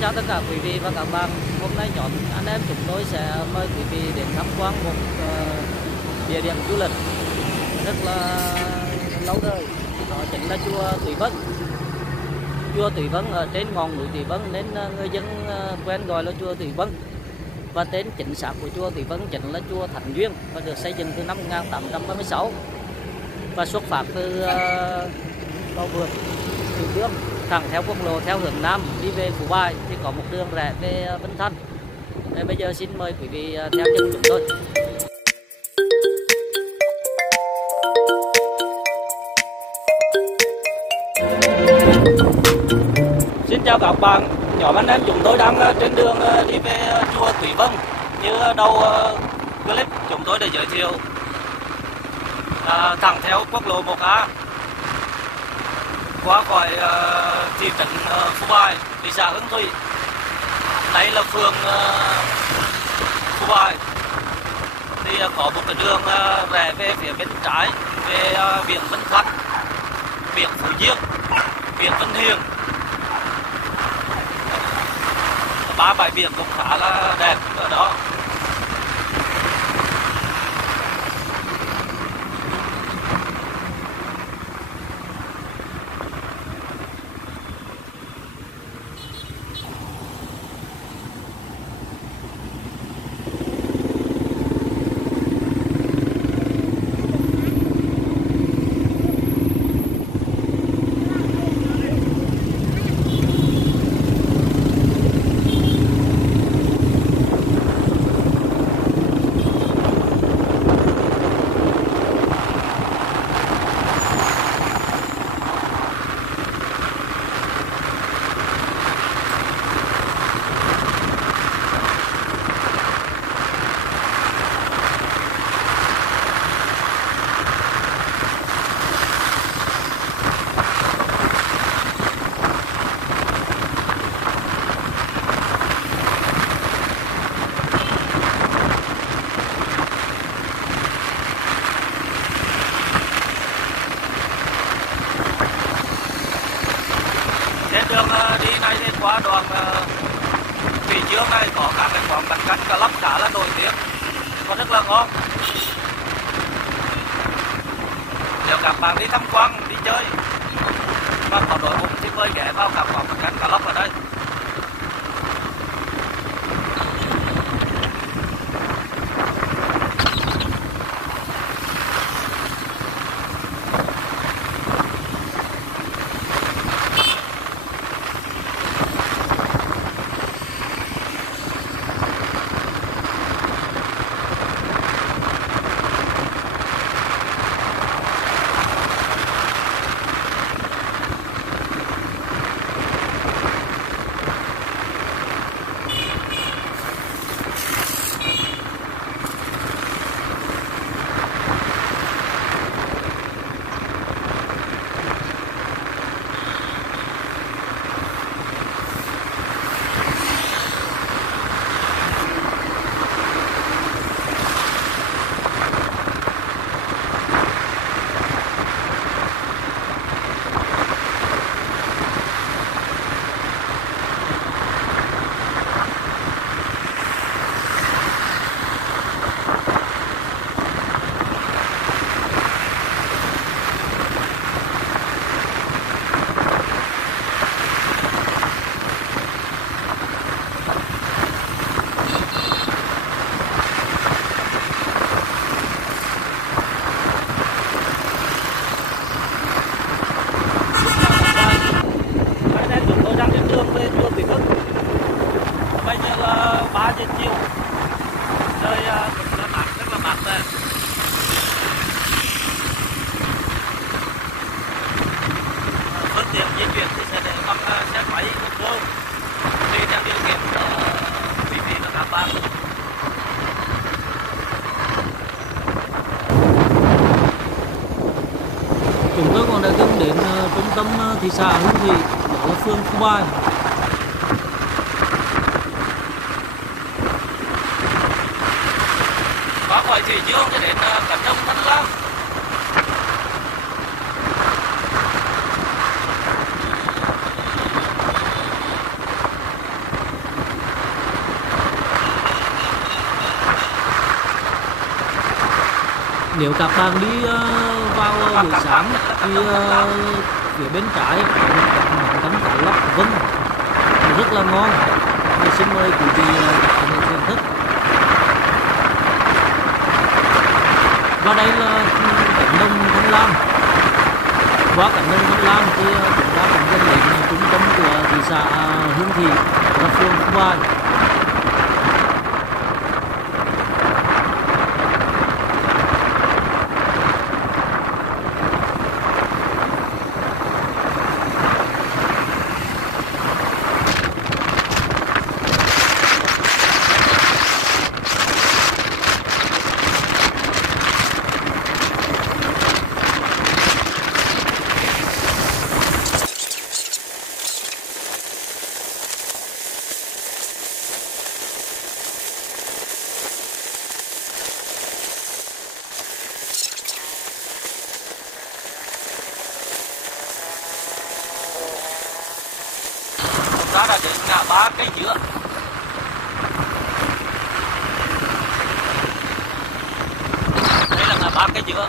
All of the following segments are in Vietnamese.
chào tất cả quý vị và các bạn. Hôm nay nhóm anh em chúng tôi sẽ mời quý vị đến tham quan một địa điểm du lịch rất là lâu đời. Đó chính là chùa Thủy Vân. Chùa Thủy Vân ở trên ngọn núi Thủy Vân nên người dân quen gọi là chùa Thủy Vân. Và tên chính xác của chùa Thủy Vân chính là chùa Thánh Duyên và được xây dựng từ năm 1836 và xuất phát từ Cầu Vượt, Thủ Đức thẳng theo quốc lộ theo hướng Nam đi về Phú Bài thì có một đường rẽ về Vinh Thanh. Bây giờ xin mời quý vị theo chân chúng tôi. Xin chào các bạn, nhóm anh em chúng tôi đang trên đường đi về chùa Thủy Vân. Như đầu clip chúng tôi đã giới thiệu, thẳng theo quốc lộ 1A qua khỏi thị trấn Phú Bài, thị xã Hương Thủy. Đây là phường Phú Bài. Thì có một cái đường rẽ về phía bên trái về biển Vinh Thanh, biển Phú Diên, biển Vinh Hiền. Ba bãi biển cũng khá là đẹp ở đó. Đường đi này thì qua đoạn Thủy Dương này có các cái quán bánh canh cá lóc khá là nổi tiếng và rất là ngon. Nếu các bạn đi tham quan, đi chơi và có đội bụng thì mời ghé vào các quán bánh canh cá lóc ở đây. Bây giờ là 3 giờ chiều, trời cũng là mát, rất là mát rồi. Phương tiện di chuyển thì sẽ để bằng xe máy ô tô, tùy theo điều kiện của quý vị và các bạn. Chúng tôi còn đã từng đến trung tâm thị xã Hương Thủy, đó là phường Phú Bài. Qua khỏi Thủy Dương cho đến Cẩm Đông Thanh Lam. Nếu các bạn đi vào buổi sáng thì phía bên trái có một quán món canh cá lóc Vân rất là ngon. Thì xin mời quý vị các bạn thưởng thức. Và đây là cánh đồng Thanh Lam. Qua cánh đồng Thanh Lam thì chúng ta cũng gần đến trung tâm của thị xã Hương Thủy là phường Phú Bài. Ta đã đến ngã ba Cây Dứa. Đây là ngã ba Cây Dứa.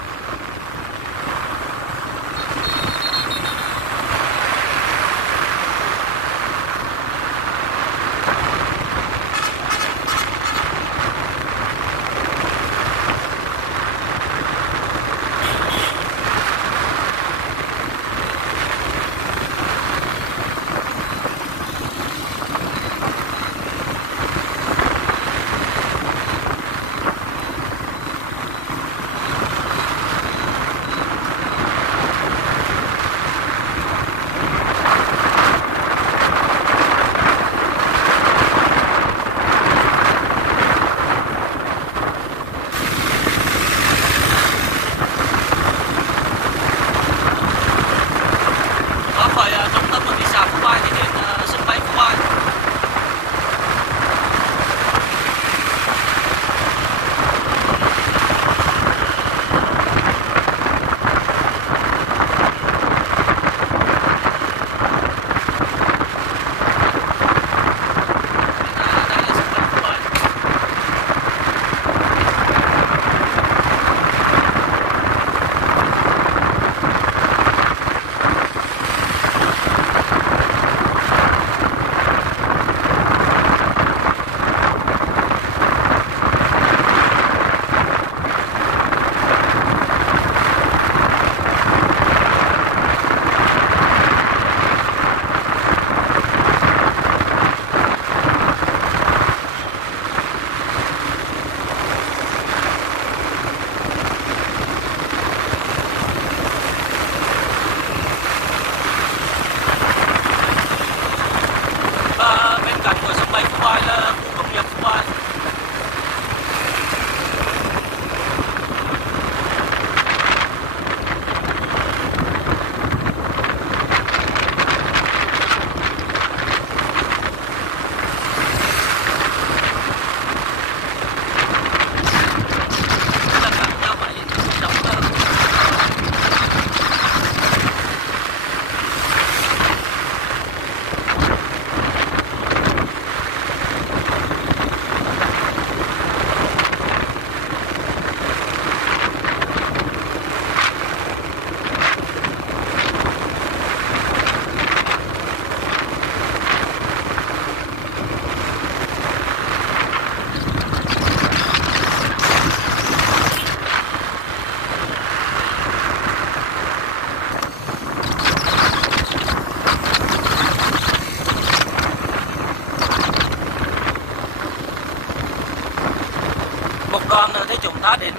Đoạn nữa thì chúng ta đến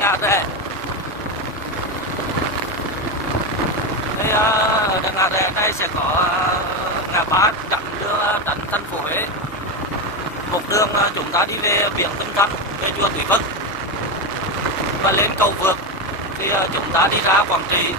ngã rẽ. Thì ở ngã rẽ này sẽ có ngã ba chặn đường tránh thành phố Huế. Một đường chúng ta đi về biển Vĩnh Thanh, về chùa Thủy Vân. Và lên cầu vượt thì chúng ta đi ra Quảng Trị.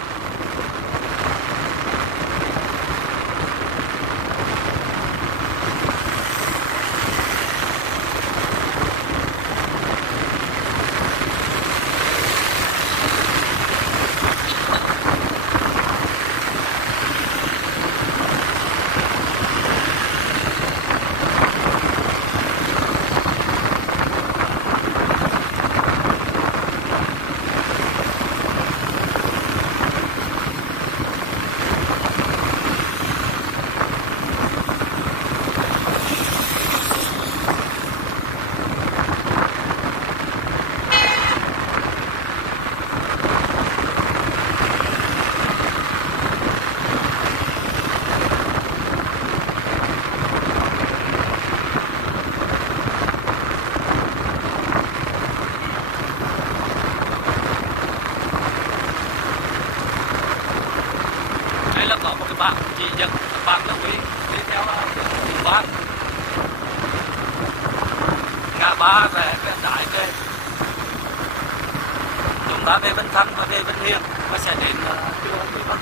về Vinh Thanh và về Vinh Hiền và sẽ đến chùa Quỳ Bắc.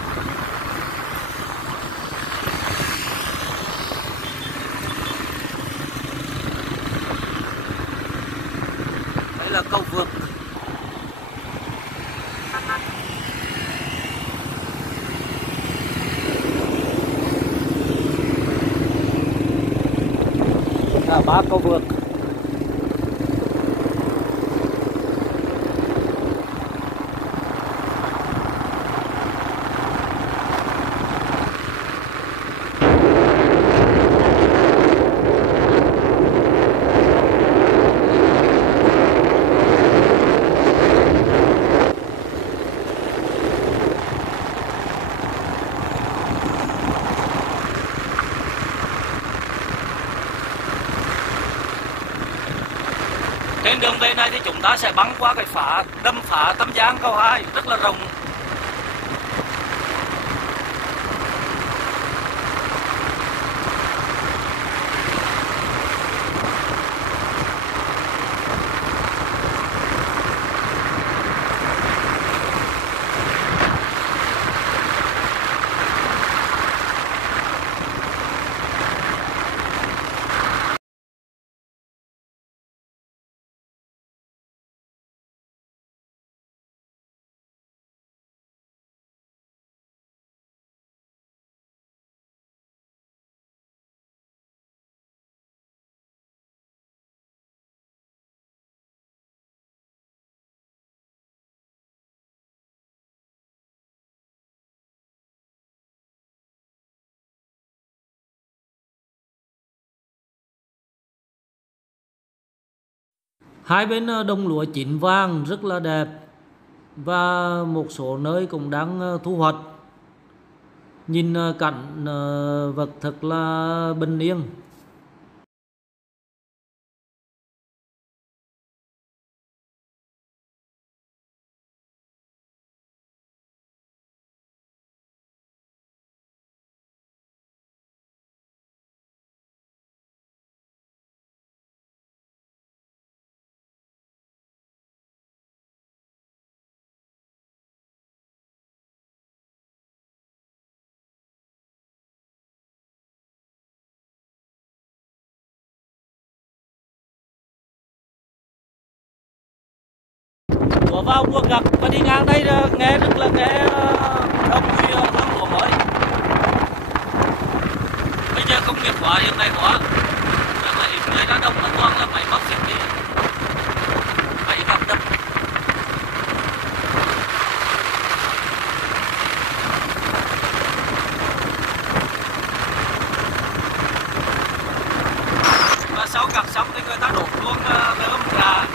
Đây là cầu vượt. Là 3 cầu vượt. Trên đường về này thì chúng ta sẽ băng qua cái đâm phá Tâm Giang cầu 2 rất là rộng. Hai bên đồng lúa chín vàng rất là đẹp và một số nơi cũng đang thu hoạch. Nhìn cảnh vật thật là bình yên. Lúa vào mùa gặt và đi ngang đây nghe rất là đông khi thăm lúa mới. Bây giờ công nghiệp hóa hiện đại hóa, rất là ít người ra đông mà toàn là máy móc thiết bị, máy gặt đập. Và sau gặt xong thì người ta đổ luôn đơm gà.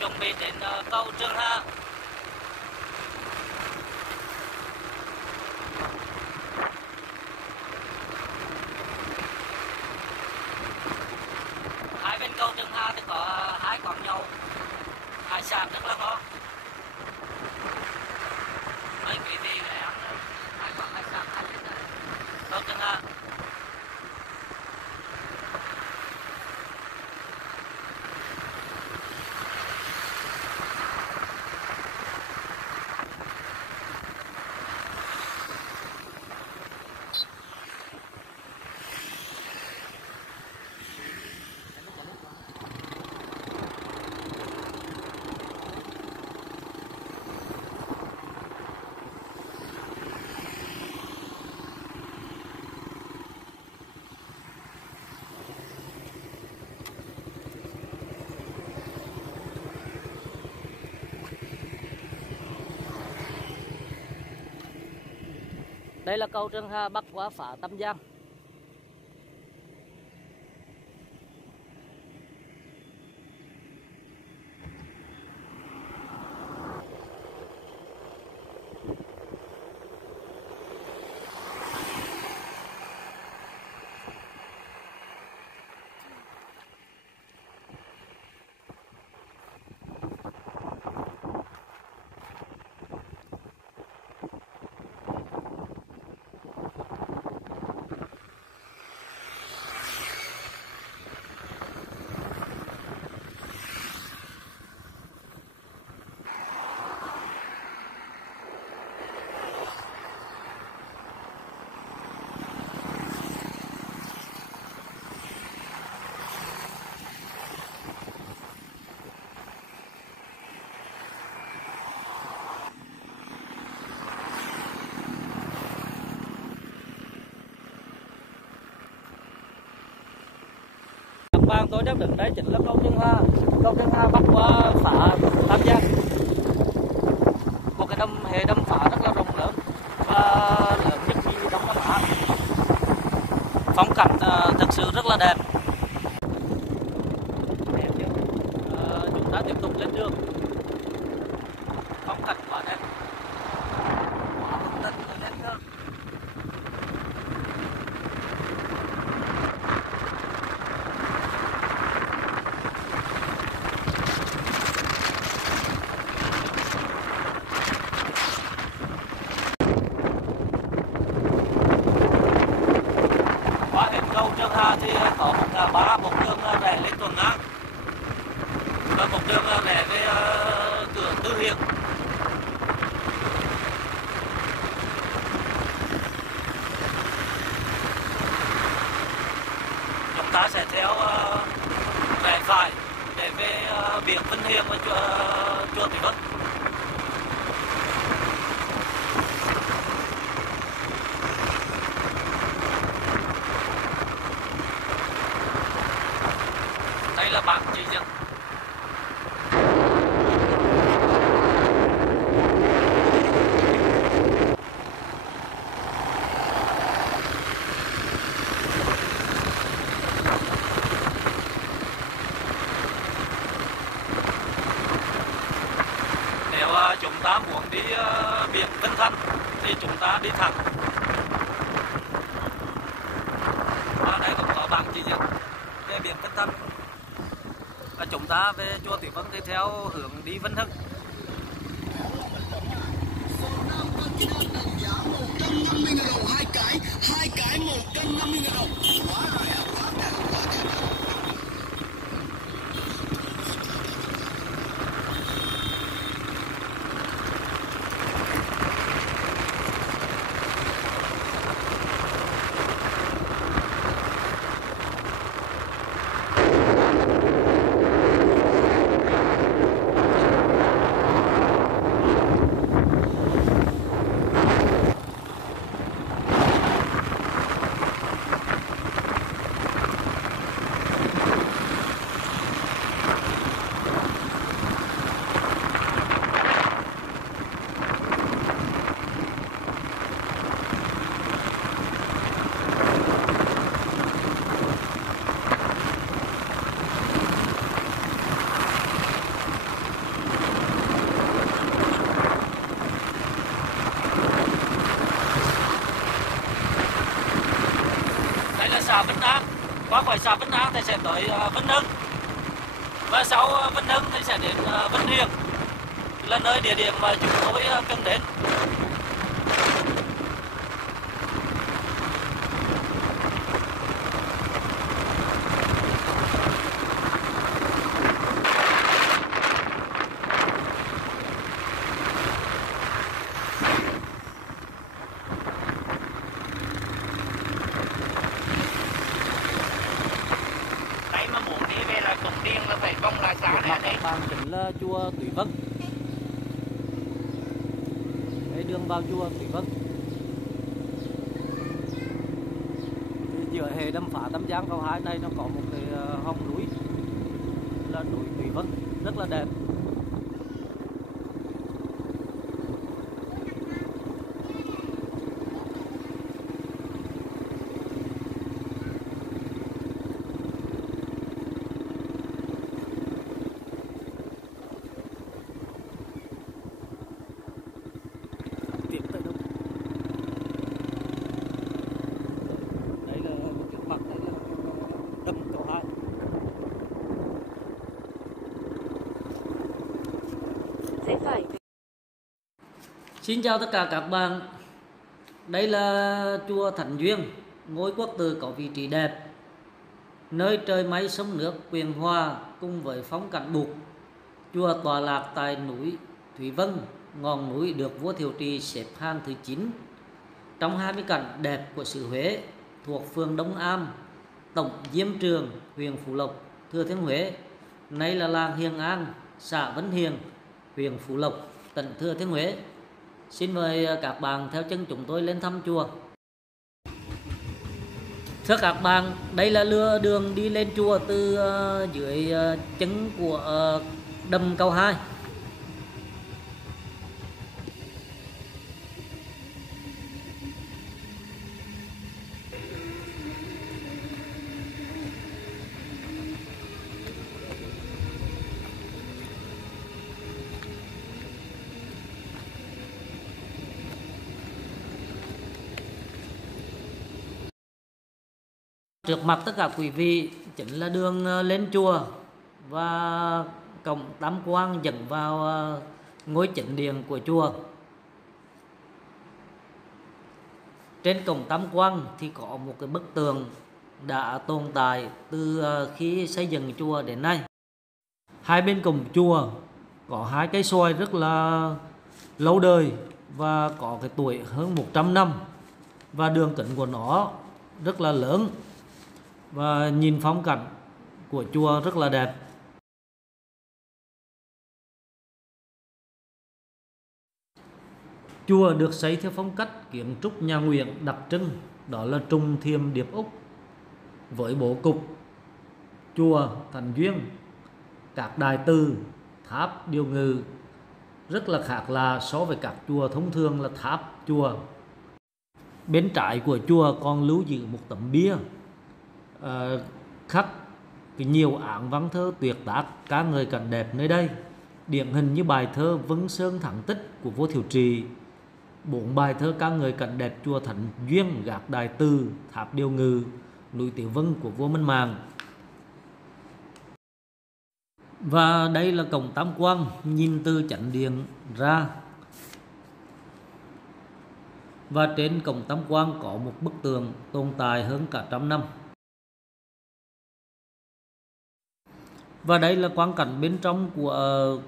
Chuẩn bị đến cầu Trường Hạ. Hai bên cầu Trường Hạ thì có hai quán nhậu, hải sản rất là ngon. Mấy quý vị ghé ăn hai quán hải sản hai bên cầu Trường Hạ. Đây là cầu Trường Hà bắc qua phá Tam Giang. Vàng tôi đang đứng đây chính là cầu Trường Hà bắc qua phá Tam Giang, một cái hệ đầm phá rất là rộng lớn và lớn nhất nhì Đông Nam Á. Phong cảnh thực sự rất là đẹp. Chúng ta tiếp tục lên đường. Phong cảnh quá đẹp, quá hấp dẫn ở đây cơ. Cầu Trường Hà thì có một ngã ba, một đường rẽ lên Thuận An và một đường rẽ về cửa Tư Hiệp. Chúng ta sẽ theo rẽ phải để về biển Vinh Hiền và chùa Thủy Vân. Đây là bảng chỉ dẫn. Nếu chúng ta muốn đi biển Vân Thanh thì chúng ta đi thẳng. Và đây cũng có bảng chỉ dẫn về biển Vân Thanh. Và chúng ta về chùa Thủy Vân thì theo hướng đi Vân Hưng. Hai cái 150.000 đồng. Quá rồi ạ, quá đẹp. Xã Vinh An, qua khỏi xã Vinh An thì sẽ tới Vinh Hưng, và sau Vinh Hưng thì sẽ đến Vinh Hiền, là nơi địa điểm mà chúng tôi cần đến. Bạn chính là chùa Thủy Vân. Cái đường vào chùa Thủy Vân. Giữa hệ đầm phá Tam Giang cầu 2 này nó có một cái hòn núi là núi Thủy Vân rất là đẹp. Xin chào tất cả các bạn. Đây là chùa Thánh Duyên, ngôi quốc tử có vị trí đẹp, nơi trời mây sông nước quyền hòa cùng với phong cảnh bụt. Chùa tọa lạc tại núi Thủy Vân, ngọn núi được vua Thiệu Trì xếp hạng thứ 9 trong 20 cảnh đẹp của xứ Huế, thuộc phường Đông Am, tổng Diêm Trường, huyện Phú Lộc, Thừa Thiên Huế. Nay là làng Hiền An, xã Vân Hiền, huyện Phú Lộc, tỉnh Thừa Thiên Huế. Xin mời các bạn theo chân chúng tôi lên thăm chùa. Thưa các bạn, đây là đường đi lên chùa từ dưới chân của đầm Cầu 2. Trước mặt tất cả quý vị chính là đường lên chùa và cổng tam quan dẫn vào ngôi chính điện của chùa. Trên cổng tam quan thì có một cái bức tường đã tồn tại từ khi xây dựng chùa đến nay. Hai bên cổng chùa có hai cây xoài rất là lâu đời và có cái tuổi hơn 100 năm, và đường kính của nó rất là lớn, và nhìn phong cảnh của chùa rất là đẹp. Chùa được xây theo phong cách kiến trúc nhà Nguyễn đặc trưng, đó là trùng thiềm điệp úc với bố cục chùa Thánh Duyên, các đài từ, tháp điêu ngư rất là khác lạ so với các chùa thông thường là tháp chùa. Bên trái của chùa còn lưu giữ một tấm bia khắc nhiều áng văn thơ tuyệt tác ca ngợi cảnh đẹp nơi đây, điển hình như bài thơ Vân Sơn Thắng Tích của vua Thiệu Trì, 4 bài thơ ca ngợi cảnh đẹp chùa Thánh Duyên, gác đài từ, tháp điêu ngư, núi Tiểu Vân của vua Minh Mạng. Và đây là cổng tam quan nhìn từ chánh điện ra, và trên cổng tam quan có một bức tượng tồn tại hơn cả 100 năm. Và đây là quang cảnh bên trong của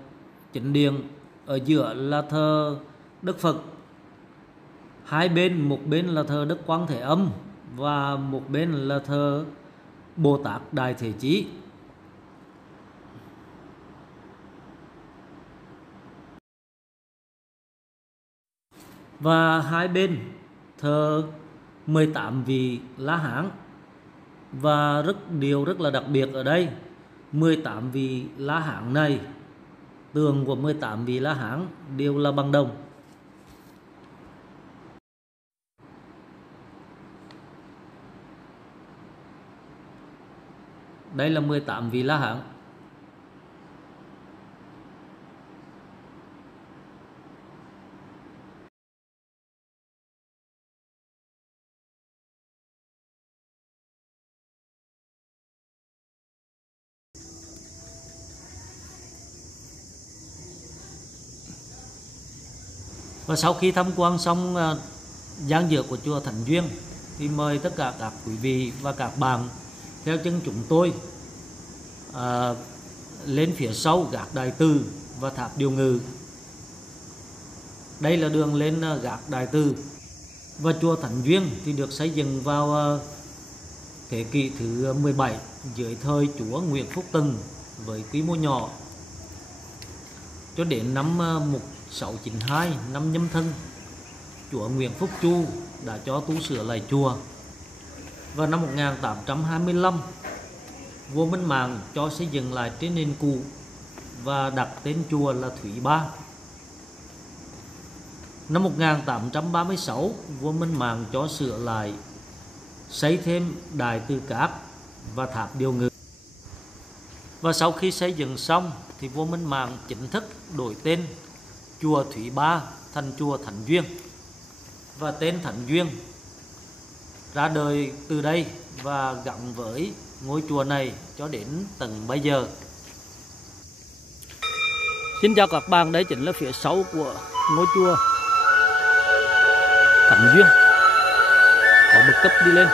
chính điện. Ở giữa là thờ Đức Phật, hai bên, một bên là thờ Đức Quang Thế Âm và một bên là thờ Bồ Tát Đại Thế Chí. Và hai bên thờ 18 vị La Hán. Và điều rất là đặc biệt ở đây, 18 vị La Hán này, tượng của 18 vị La Hán đều là bằng đồng. Đây là 18 vị La Hán. Và sau khi tham quan xong gian giữa của chùa Thánh Duyên thì mời tất cả các quý vị và các bạn theo chân chúng tôi lên phía sau gác đài từ và tháp điêu ngư. Đây là đường lên gác đài từ. Và chùa Thánh Duyên thì được xây dựng vào thế kỷ thứ 17 dưới thời chúa Nguyễn Phúc Tần với quy mô nhỏ. Cho đến năm 1692, năm Nhâm Thân, chúa Nguyễn Phúc Chu đã cho tu sửa lại chùa. Và năm 1825, vua Minh Mạng cho xây dựng lại trên nền cũ và đặt tên chùa là Thủy Ba. Năm 1836, vua Minh Mạng cho sửa lại, xây thêm đài Từ Cát và tháp điêu ngư. Và sau khi xây dựng xong thì vua Minh Mạng chính thức đổi tên chùa Thủy Ba thành chùa Thánh Duyên. Và tên Thánh Duyên ra đời từ đây và gắn với ngôi chùa này cho đến tận bây giờ. Xin chào các bạn, đây chính là phía sau của ngôi chùa Thánh Duyên, có bậc cấp đi lên.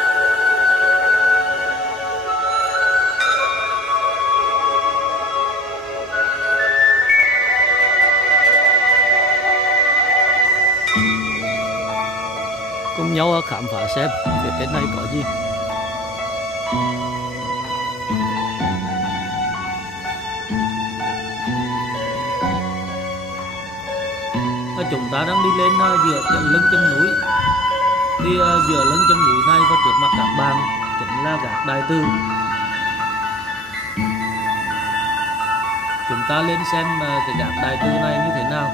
Cùng nhau khám phá xem phía trên này có gì. Chúng ta đang đi lên giữa lưng chân núi. Thì giữa lưng chân núi này và trước mặt các bạn chính là gác Đại Từ. Chúng ta lên xem cái gác Đại Từ này như thế nào.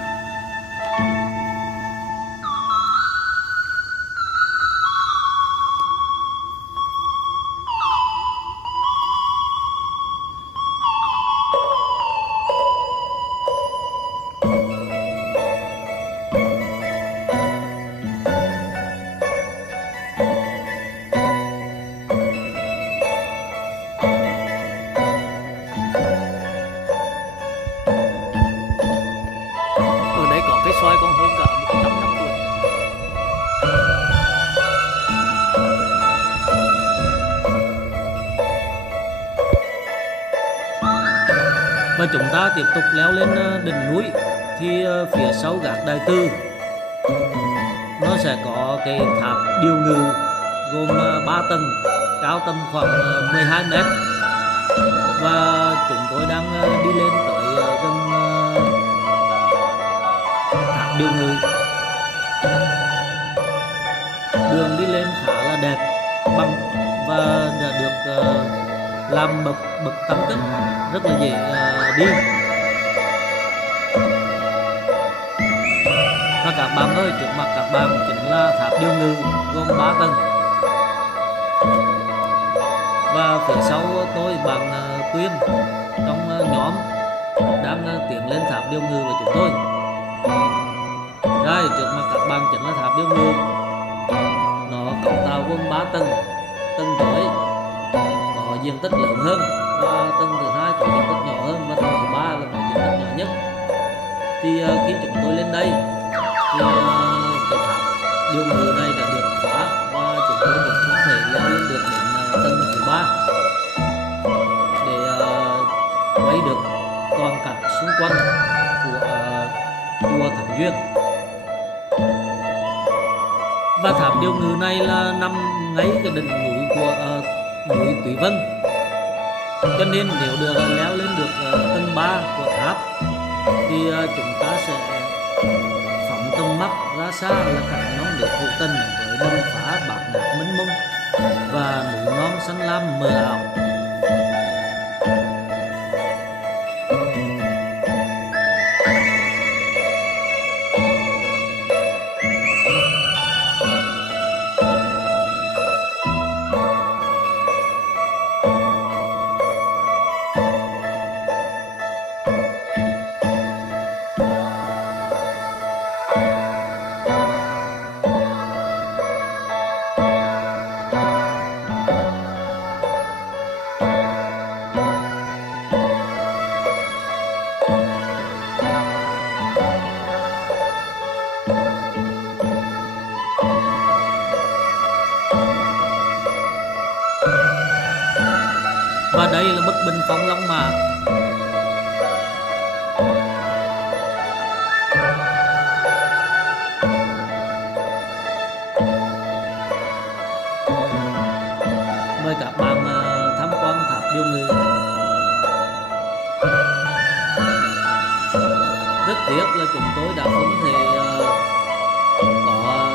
Cái xoay còn hơn cả 100 năm tuổi. Và chúng ta tiếp tục leo lên đỉnh núi. Thì phía sau gác Đại Từ nó sẽ có cái tháp Điêu Ngư gồm 3 tầng, cao tầm khoảng 12 mét. Và chúng tôi đang đi lên tới gần Điêu Ngư. Đường đi lên khá là đẹp, bằng và đã được làm bậc tăng cấp, rất là dễ đi. Và các bạn ơi, trước mặt các bạn chính là tháp Điêu Ngư gồm 3 tầng. Và phía sau tôi bạn Tuyên trong nhóm đang tiến lên tháp Điêu Ngư với chúng tôi. Đây, trước mặt các bạn chính là tháp Điêu Ngư. Nó cấu tạo gồm 3 tầng. Tầng dưới có diện tích lớn hơn, và tầng thứ hai có diện tích nhỏ hơn, và tầng thứ ba là có diện tích nhỏ nhất. Thì khi chúng tôi lên đây thì cái tháp Điêu Ngư này đã được khóa, và chúng tôi có thể leo lên được đến tầng thứ 3 để quay được toàn cảnh xung quanh của chùa Thánh Duyên. Và tháp Điêu Ngư này là nằm ngay cái đỉnh núi của núi Tùy Vân, cho nên nếu được leo lên được tầng 3 của tháp thì chúng ta sẽ phóng tầm mắt ra xa là cảnh non nước Hữu Tình với đầm phá bạt ngát mênh mông và núi non xanh lam mờ ảo. Và đây là bức bình phong Long Mã. Mời các bạn tham quan tháp Điêu Ngư. Rất tiếc là chúng tôi đã không thể có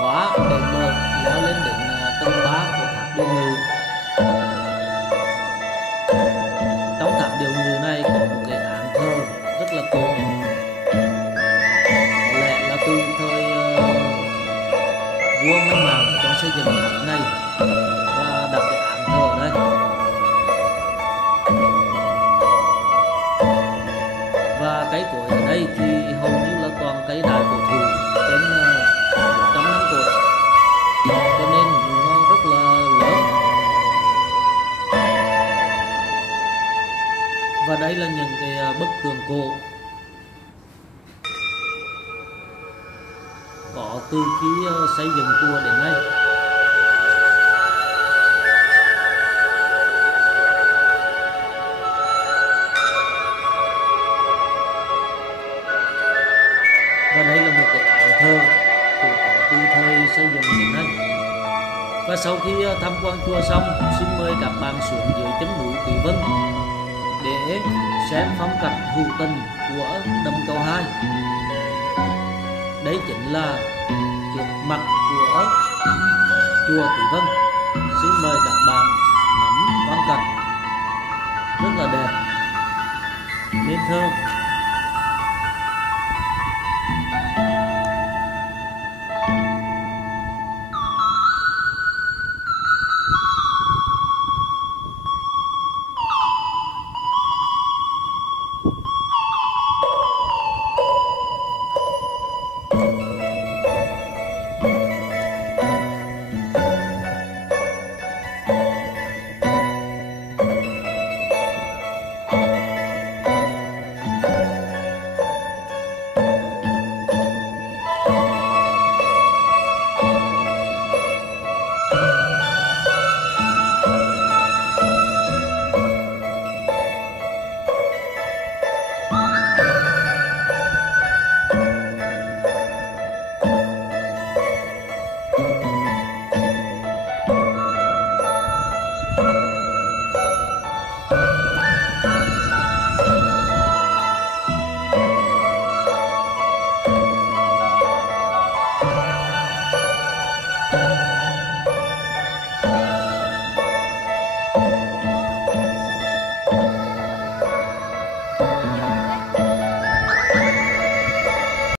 khóa để leo lên đến tầng 3 của tháp Điêu Ngư. Trong tháp Điêu Ngư này có một cái án thờ rất là cổ, có lẽ là từ thời vua Minh Mạng trong xây dựng tháp này và đặt cái án thờ ở đây. Và cây cối ở đây thì hầu như là toàn cây đại cổ thụ trên 100 năm tuổi, cho nên nó rất là lớn. Và đây là những cái bức tường cổ có từ khi xây dựng chùa đến nay. Và đây là một cái ảo thơ cũng có từ thời xây dựng đến nay. Và sau khi tham quan chùa xong, xin mời các bạn xuống dưới chân núi Thủy Vân để xem phong cảnh hữu tình của đầm Cầu Hai. Đấy chính là trước mặt của chùa Thủy Vân. Xin mời các bạn ngắm quang cảnh rất là đẹp, nên thơ.